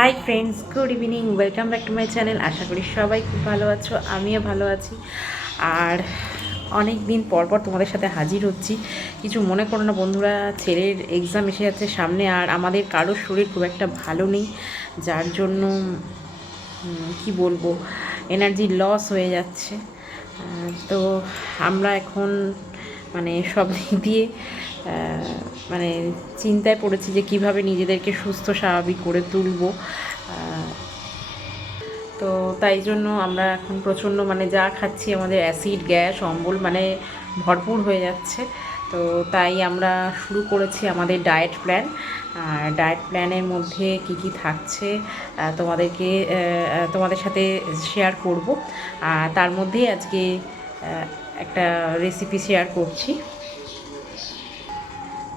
High friends, good evening, welcome back to my channel. আশা করি সবাই খুব ভালো আছো, আমিও ভালো আছি। আর অনেক দিন পর তোমাদের সাথে হাজির হচ্ছি। কিছু মনে করো না বন্ধুরা, ছেলের এক্সাম এসে যাচ্ছে সামনে, আর আমাদের কারোর শরীর খুব একটা ভালো নেই, যার জন্য কি বলবো, এনার্জি লস হয়ে যাচ্ছে। তো আমরা এখন মানে সব দিক দিয়ে মানে চিন্তায় পড়েছি যে কিভাবে নিজেদেরকে সুস্থ স্বাভাবিক করে তুলব। তো তাই জন্য আমরা এখন প্রচণ্ড মানে যা খাচ্ছি আমাদের অ্যাসিড গ্যাস অম্বল মানে ভরপুর হয়ে যাচ্ছে। তো তাই আমরা শুরু করেছি আমাদের ডায়েট প্ল্যান। ডায়েট প্ল্যানের মধ্যে কি কি থাকছে তোমাদের সাথে শেয়ার করব। তার মধ্যেই আজকে একটা রেসিপি শেয়ার করছি।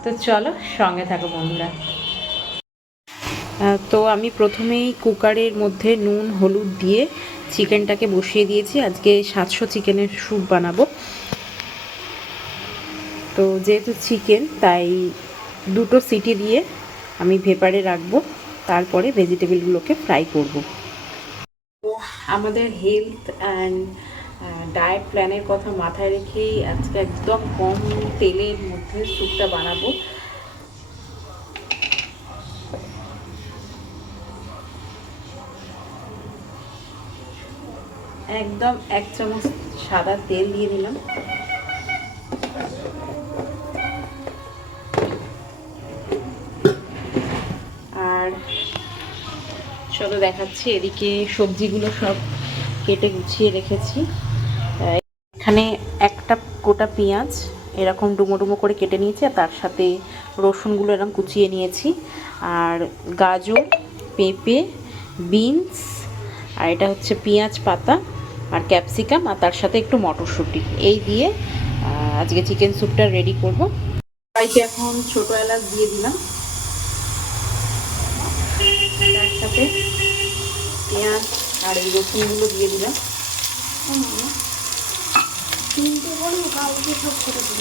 তো চলো সঙ্গে থাকো বন্ধুরা। তো আমি প্রথমেই কুকারের মধ্যে নুন হলুদ দিয়ে চিকেনটাকে বসিয়ে দিয়েছি। আজকে 700 চিকেনের স্যুপ বানাবো। তো যেহেতু চিকেন তাই 2টো সিটি দিয়ে আমি ভেপারে রাখবো, তারপরে ভেজিটেবলগুলোকে ফ্রাই করব। তো আমাদের হেলথ অ্যান্ড ডায়েট প্ল্যানের কথা মাথায় রেখেই আজকে একদম কম তেলের মধ্যে স্যুপটা বানাবো। একদম 1 চামচ সাদা তেল দিয়ে দিলাম। আর চলো দেখাচ্ছি, এদিকে সবজিগুলো সব কেটে গুছিয়ে রেখেছি। এখানে একটা গোটা পেঁয়াজ এরকম ডুমো ডুমো করে কেটে নিয়েছি, আর তার সাথে রসুনগুলো এরকম কুচিয়ে নিয়েছি, আর গাজর, পেঁপে, বিনস, আর এটা হচ্ছে পেঁয়াজ পাতা, আর ক্যাপসিকাম, আর তার সাথে একটু মটরশুঁটি, এই দিয়ে আজকে চিকেন স্যুপটা রেডি করব। কড়াইতে এখন ছোটো এলাচ দিয়ে দিলাম, তার সাথে পেঁয়াজ আর এই রসুনগুলো দিয়ে দিলাম।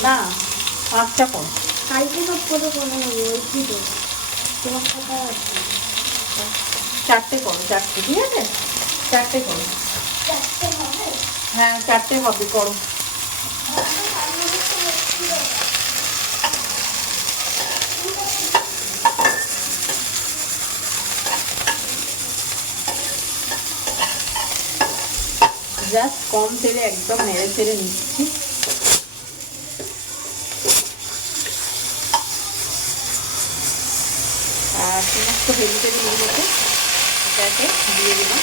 না, 5টা কর, কালকে সব করে করে নেবো, বলছি তো তোমার কথা আছে। 4টে করো, 4টে, ঠিক আছে? 4টে করো। হ্যাঁ 4টে হবে, করো। জাস্ট কম তেলে একদম নেড়ে চেড়ে নিচ্ছি। আর সমস্ত ভেজিটেবলগুলোকে এটাকে দিয়ে দিলাম।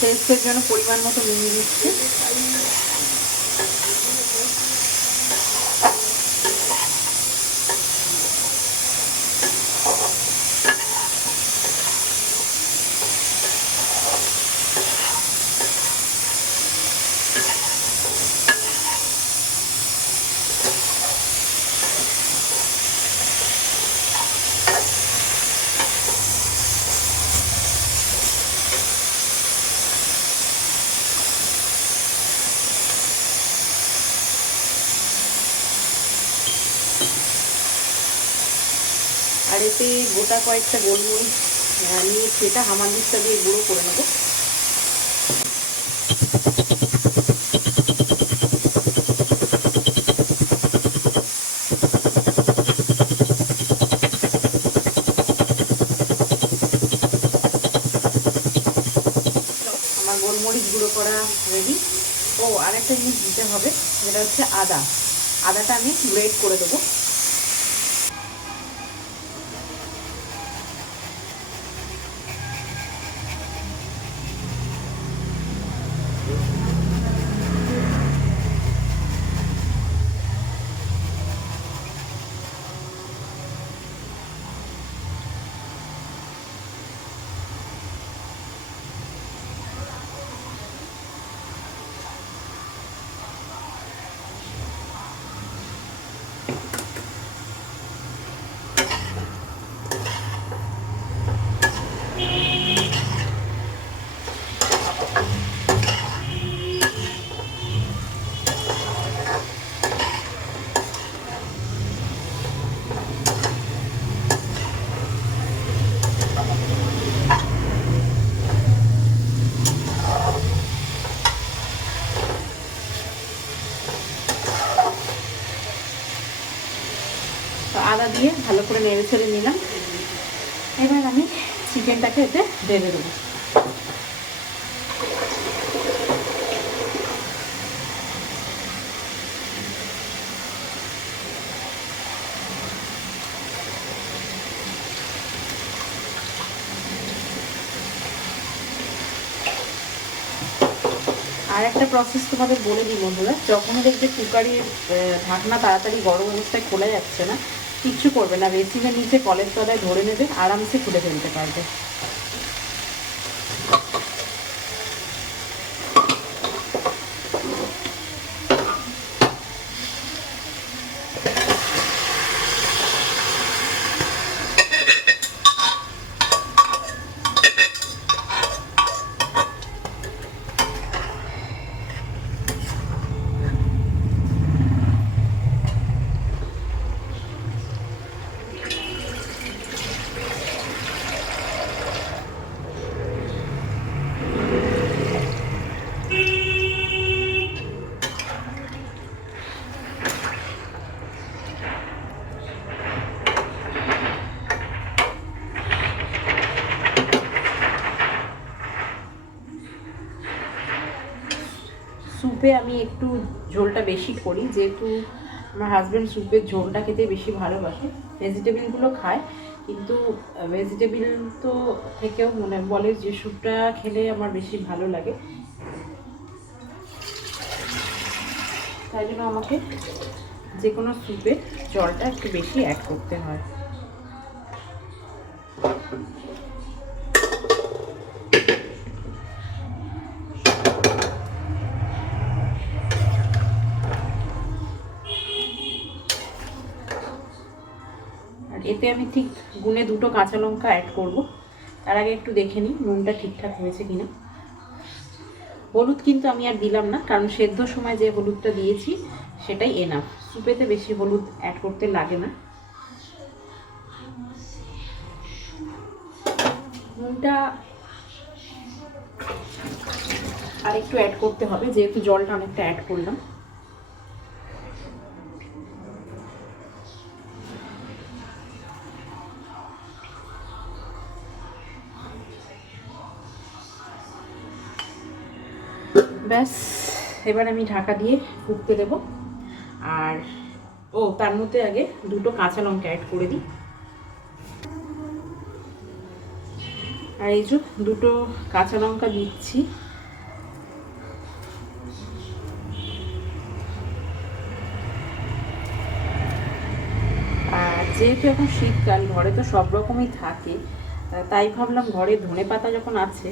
টেস্টের জন্য পরিমাণ মতো নিয়ে দিচ্ছি। আর এতে গোটা কয়েকটা গোলমরিচ নিয়ে সেটা হামানদিস্তা দিয়ে গুঁড়ো করে নেবো। আমার গোলমরিচ গুঁড়ো করা রেডি। ও আরেকটা জিনিস দিতে হবে, যেটা হচ্ছে আদাটা আমি গ্রেট করে দেবো। আদা দিয়ে ভালো করে নেড়ে ছেড়ে নিলাম। এবার আমি চিকেনটাকে এতে ঢেলে দেবো। আর একটা প্রসেস তোমাদের বলে দিই বন্ধুরা, যখনই দেখবে কুকারের ঢাকনা তাড়াতাড়ি গরম অবস্থায় খোলা যাচ্ছে না, কিচ্ছু করবে না, বেসিনের নিচে কলের তলায় ধরে নেবে, আরামসে খুলে ফেলতে পারবে। স্যুপে আমি একটু ঝোলটা বেশি করি, যেহেতু আমার হাজব্যান্ড স্যুপের ঝোলটা খেতে বেশি ভালোবাসে। ভেজিটেবিলগুলো খায়, কিন্তু ভেজিটেবিল তো থেকেও মনে বলে যে স্যুপটা খেলে আমার বেশি ভালো লাগে, তাই জন্য আমাকে যে কোনো স্যুপে জলটা একটু বেশি অ্যাড করতে হয়। এতে আমি ঠিক গুনে 2টো কাঁচা লঙ্কা অ্যাড করব। তার আগে একটু দেখে নিই নুনটা ঠিকঠাক হয়েছে কিনা। হলুদ কিন্তু আমি আর দিলাম না, কারণ সেদ্ধ সময় যে হলুদটা দিয়েছি সেটাই এনাফ। স্যুপেতে বেশি হলুদ অ্যাড করতে লাগে না। নুনটা আর একটু অ্যাড করতে হবে, যেহেতু জলটা অনেকটা অ্যাড করলাম। ব্যাস, এবার আমি ঢাকা দিয়ে ফুটতে দেব। আর তার মধ্যে আগে 2টো কাঁচা লঙ্কা অ্যাড করে দিই। আর এই যে 2টো কাঁচা লঙ্কা দিচ্ছি। আর যেহেতু এখন শীতকাল, ঘরে তো সব রকমই থাকে, তাই ভাবলাম ঘরে ধনেপাতা যখন আছে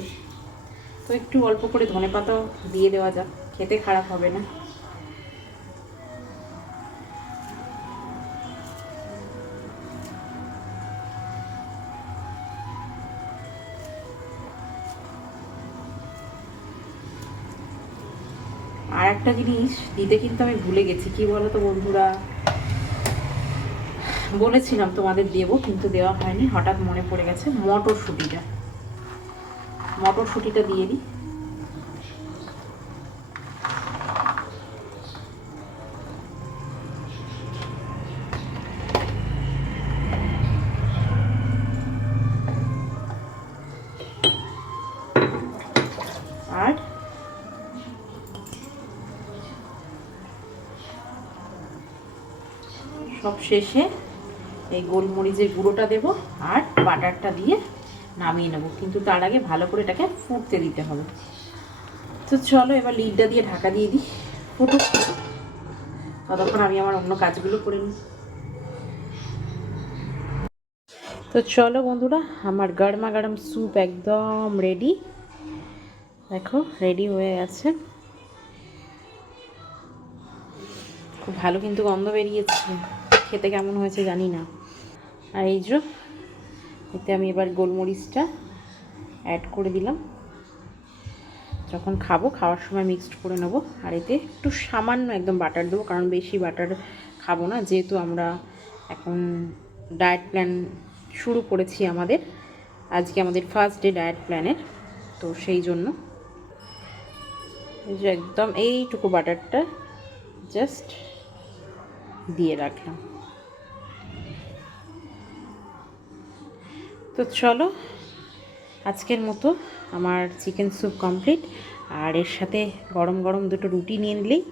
তো একটু অল্প করে ধনেপাতাও দিয়ে দেওয়া যাক, খেতে খারাপ হবে না। আর একটা জিনিস দিতে কিন্তু আমি ভুলে গেছি, কি বলো তো বন্ধুরা, বলেছিলাম তোমাদের দেবো, কিন্তু দেওয়া হয়নি, হঠাৎ মনে পড়ে গেছে। মটরশুঁটিটা দিয়ে দিই। আর সব শেষে এই গোলমরিচের গুঁড়োটা দেবো আর বাটারটা দিয়ে নামিয়ে নেবো, কিন্তু তার আগে ভালো করে এটাকে ফুটতে দিতে হবে। তো চলো এবার লিডটা দিয়ে ঢাকা দিয়ে দিই, ফুটুক, ততক্ষণ আমি আমার অন্য কাজগুলো করে নিই। তো চলো বন্ধুরা, আমার গরমা গরম স্যুপ একদম রেডি। দেখো রেডি হয়ে গেছে, খুব ভালো কিন্তু গন্ধ বেরিয়েছে। খেতে কেমন হয়েছে জানি না। আর এই যে এতে আমি এবার গোলমরিচটা অ্যাড করে দিলাম, যখন খাওয়ার সময় মিক্সড করে নেবো। আর এতে একটু সামান্য একদম বাটার দেবো, কারণ বেশি বাটার খাবো না, যেহেতু আমরা এখন ডায়েট প্ল্যান শুরু করেছি। আজকে আমাদের ফার্স্ট ডে ডায়েট প্ল্যানের, তো সেই জন্য এই যে একদম এইটুকু বাটারটা জাস্ট দিয়ে রাখলাম। তো চলো আজকের মতো আমার চিকেন স্যুপ কমপ্লিট। আর এর সাথে গরম গরম দুটো রুটি নিয়ে নিলেই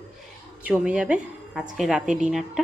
জমে যাবে আজকে রাতে ডিনারটা।